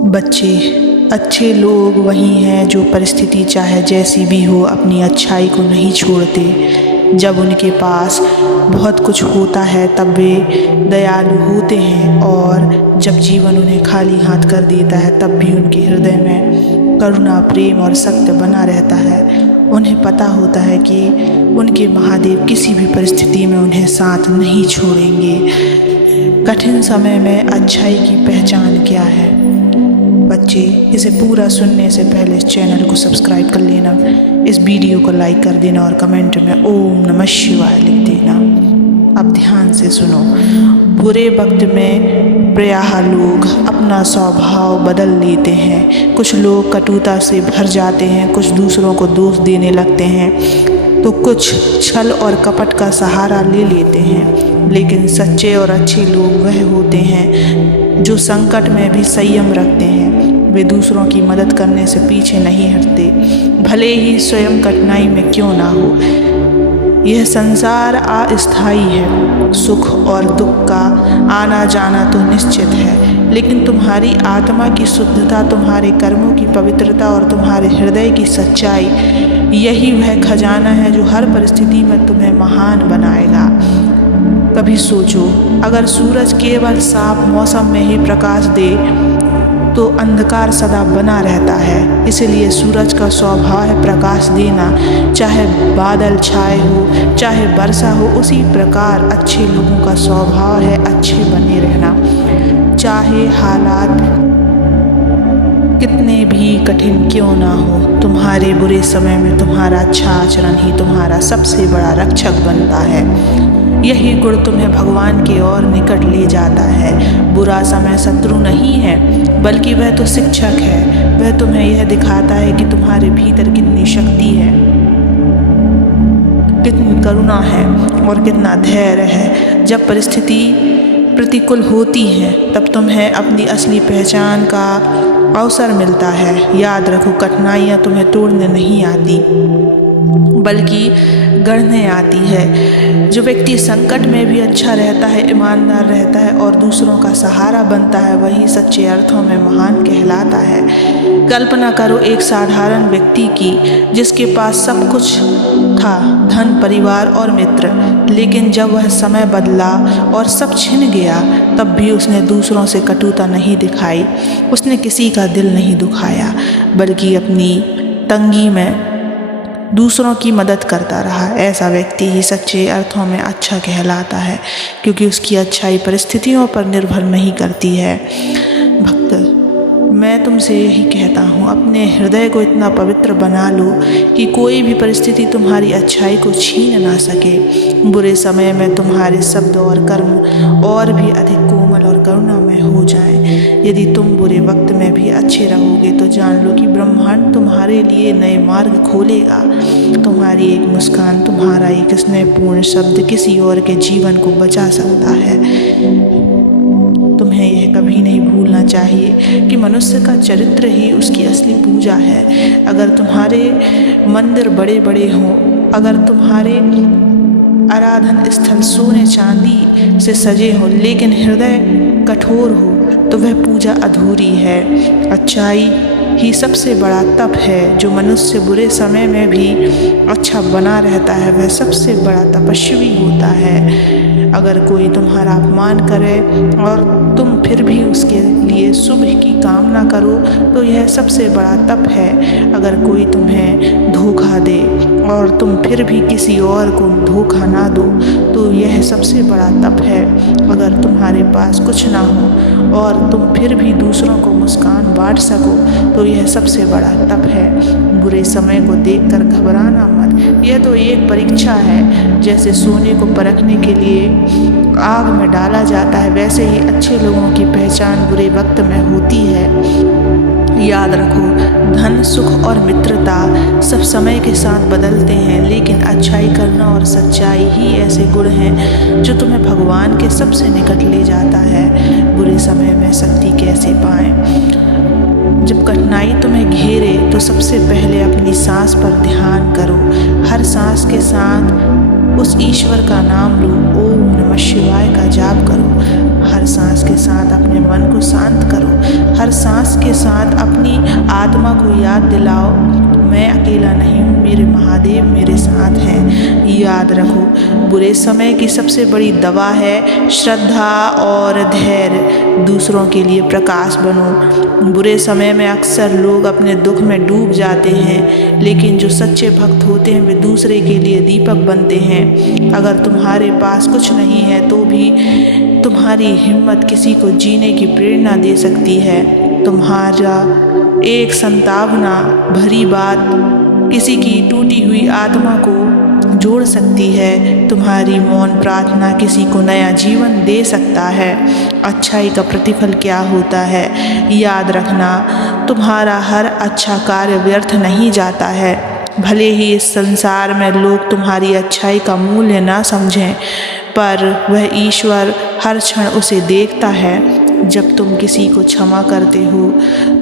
बच्चे, अच्छे लोग वही हैं जो परिस्थिति चाहे जैसी भी हो अपनी अच्छाई को नहीं छोड़ते। जब उनके पास बहुत कुछ होता है तब वे दयालु होते हैं, और जब जीवन उन्हें खाली हाथ कर देता है तब भी उनके हृदय में करुणा, प्रेम और सत्य बना रहता है। उन्हें पता होता है कि उनके महादेव किसी भी परिस्थिति में उन्हें साथ नहीं छोड़ेंगे। कठिन समय में अच्छाई की पहचान क्या है? बच्चे, इसे पूरा सुनने से पहले इस चैनल को सब्सक्राइब कर लेना, इस वीडियो को लाइक कर देना और कमेंट में ओम नमः शिवाय लिख देना। अब ध्यान से सुनो। बुरे वक्त में प्रायः लोग अपना स्वभाव बदल लेते हैं। कुछ लोग कटुता से भर जाते हैं, कुछ दूसरों को दोष देने लगते हैं, तो कुछ छल और कपट का सहारा ले लेते हैं। लेकिन सच्चे और अच्छे लोग वह होते हैं जो संकट में भी संयम रखते हैं। वे दूसरों की मदद करने से पीछे नहीं हटते, भले ही स्वयं कठिनाई में क्यों ना हो। यह संसार अस्थायी है। सुख और दुख का आना जाना तो निश्चित है, लेकिन तुम्हारी आत्मा की शुद्धता, तुम्हारे कर्मों की पवित्रता और तुम्हारे हृदय की सच्चाई, यही वह खजाना है जो हर परिस्थिति में तुम्हें महान बनाएगा। कभी सोचो, अगर सूरज केवल साफ मौसम में ही प्रकाश दे तो अंधकार सदा बना रहता है। इसलिए सूरज का स्वभाव है प्रकाश देना, चाहे बादल छाए हो, चाहे वर्षा हो। उसी प्रकार अच्छे लोगों का स्वभाव है अच्छे बने रहना, चाहे हालात कितने भी कठिन क्यों ना हो। तुम्हारे बुरे समय में तुम्हारा अच्छा आचरण ही तुम्हारा सबसे बड़ा रक्षक बनता है। यही गुण तुम्हें भगवान की ओर निकट ले जाता है। बुरा समय शत्रु नहीं है, बल्कि वह तो शिक्षक है। वह तुम्हें यह दिखाता है कि तुम्हारे भीतर कितनी शक्ति है, कितनी करुणा है और कितना धैर्य है। जब परिस्थिति प्रतिकूल होती है तब तुम्हें अपनी असली पहचान का अवसर मिलता है। याद रखो, कठिनाइयाँ तुम्हें तोड़ने नहीं आती बल्कि गढ़ने आती है। जो व्यक्ति संकट में भी अच्छा रहता है, ईमानदार रहता है और दूसरों का सहारा बनता है, वही सच्चे अर्थों में महान कहलाता है। कल्पना करो एक साधारण व्यक्ति की जिसके पास सब कुछ था, धन, परिवार और मित्र, लेकिन जब वह समय बदला और सब छिन गया तब भी उसने दूसरों से कटुता नहीं दिखाई। उसने किसी का दिल नहीं दुखाया, बल्कि अपनी तंगी में दूसरों की मदद करता रहा। ऐसा व्यक्ति ही सच्चे अर्थों में अच्छा कहलाता है, क्योंकि उसकी अच्छाई परिस्थितियों पर निर्भर नहीं करती है। भक्त, मैं तुमसे यही कहता हूँ, अपने हृदय को इतना पवित्र बना लो कि कोई भी परिस्थिति तुम्हारी अच्छाई को छीन ना सके। बुरे समय में तुम्हारे शब्द और कर्म और भी अधिक कोमल और करुणामय हो जाएं। यदि तुम बुरे वक्त में भी अच्छे रहोगे तो जान लो कि ब्रह्मांड तुम्हारे लिए नए मार्ग खोलेगा। तुम्हारी एक मुस्कान, तुम्हारा एक स्नेहपूर्ण शब्द किसी और के जीवन को बचा सकता है। तुम्हें यह कभी नहीं भूलना चाहिए कि मनुष्य का चरित्र ही उसकी असली पूजा है। अगर तुम्हारे मंदिर बड़े बड़े हों, अगर तुम्हारे आराधन स्थल सोने चांदी से सजे हों, लेकिन हृदय कठोर हो तो वह पूजा अधूरी है। अच्छाई ही सबसे बड़ा तप है। जो मनुष्य बुरे समय में भी अच्छा बना रहता है वह सबसे बड़ा तपस्वी होता है। अगर कोई तुम्हारा अपमान करे और तुम फिर भी उसके लिए शुभ की कामना करो तो यह सबसे बड़ा तप है। अगर कोई तुम्हें धोखा दे और तुम फिर भी किसी और को धोखा ना दो तो यह सबसे बड़ा तप है। अगर तुम्हारे पास कुछ ना हो और तुम फिर भी दूसरों को मुस्कान बांट सको तो यह सबसे बड़ा तप है। बुरे समय को देखकर घबराना मत, यह तो एक परीक्षा है। जैसे सोने को परखने के लिए आग में डाला जाता है, वैसे ही अच्छे लोगों की पहचान बुरे वक्त में होती है। याद रखो, धन, सुख और मित्रता सब समय के साथ बदलते हैं, लेकिन अच्छाई करना और सच्चाई ही ऐसे गुण हैं जो तुम्हें भगवान के सबसे निकट ले जाता है। बुरे समय में शक्ति कैसे पाएं? जब कठिनाई तुम्हें घेरे तो सबसे पहले अपनी सांस पर ध्यान करो। हर सांस के साथ उस ईश्वर का नाम लो, ओम नमः शिवाय का जाप करो। हर सांस के साथ अपने मन को शांत करो। हर सांस के साथ अपनी आत्मा को याद दिलाओ, मैं अकेला नहीं हूँ, मेरे महादेव मेरे साथ हैं। याद रखो, बुरे समय की सबसे बड़ी दवा है श्रद्धा और धैर्य। दूसरों के लिए प्रकाश बनो। बुरे समय में अक्सर लोग अपने दुख में डूब जाते हैं, लेकिन जो सच्चे भक्त होते हैं वे दूसरे के लिए दीपक बनते हैं। अगर तुम्हारे पास कुछ नहीं है तो भी तुम्हारी हिम्मत किसी को जीने की प्रेरणा दे सकती है। तुम्हारा एक संतावना भरी बात किसी की टूटी हुई आत्मा को जोड़ सकती है। तुम्हारी मौन प्रार्थना किसी को नया जीवन दे सकता है। अच्छाई का प्रतिफल क्या होता है, याद रखना, तुम्हारा हर अच्छा कार्य व्यर्थ नहीं जाता है। भले ही इस संसार में लोग तुम्हारी अच्छाई का मूल्य ना समझें, पर वह ईश्वर हर क्षण उसे देखता है। जब तुम किसी को क्षमा करते हो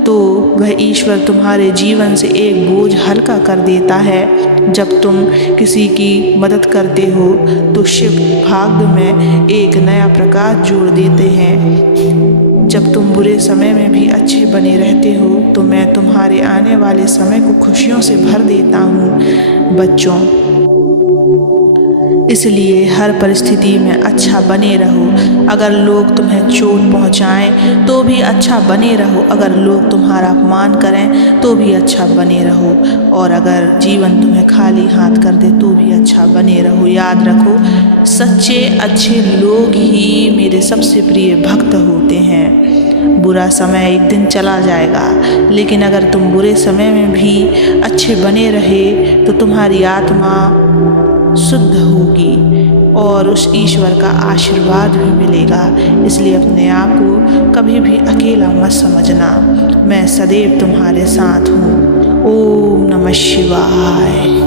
तो वह ईश्वर तुम्हारे जीवन से एक बोझ हल्का कर देता है। जब तुम किसी की मदद करते हो तो शिव भाग्य में एक नया प्रकाश जोड़ देते हैं। जब तुम बुरे समय में भी अच्छे बने रहते हो तो मैं तुम्हारे आने वाले समय को खुशियों से भर देता हूँ। बच्चों, इसलिए हर परिस्थिति में अच्छा बने रहो। अगर लोग तुम्हें चोट पहुंचाएं तो भी अच्छा बने रहो। अगर लोग तुम्हारा अपमान करें तो भी अच्छा बने रहो। और अगर जीवन तुम्हें खाली हाथ कर दे तो भी अच्छा बने रहो। याद रखो, सच्चे अच्छे लोग ही मेरे सबसे प्रिय भक्त होते हैं। बुरा समय एक दिन चला जाएगा, लेकिन अगर तुम बुरे समय में भी अच्छे बने रहे तो तुम्हारी आत्मा शुद्ध होगी और उस ईश्वर का आशीर्वाद भी मिलेगा। इसलिए अपने आप को कभी भी अकेला मत समझना। मैं सदैव तुम्हारे साथ हूँ। ओम नमः शिवाय।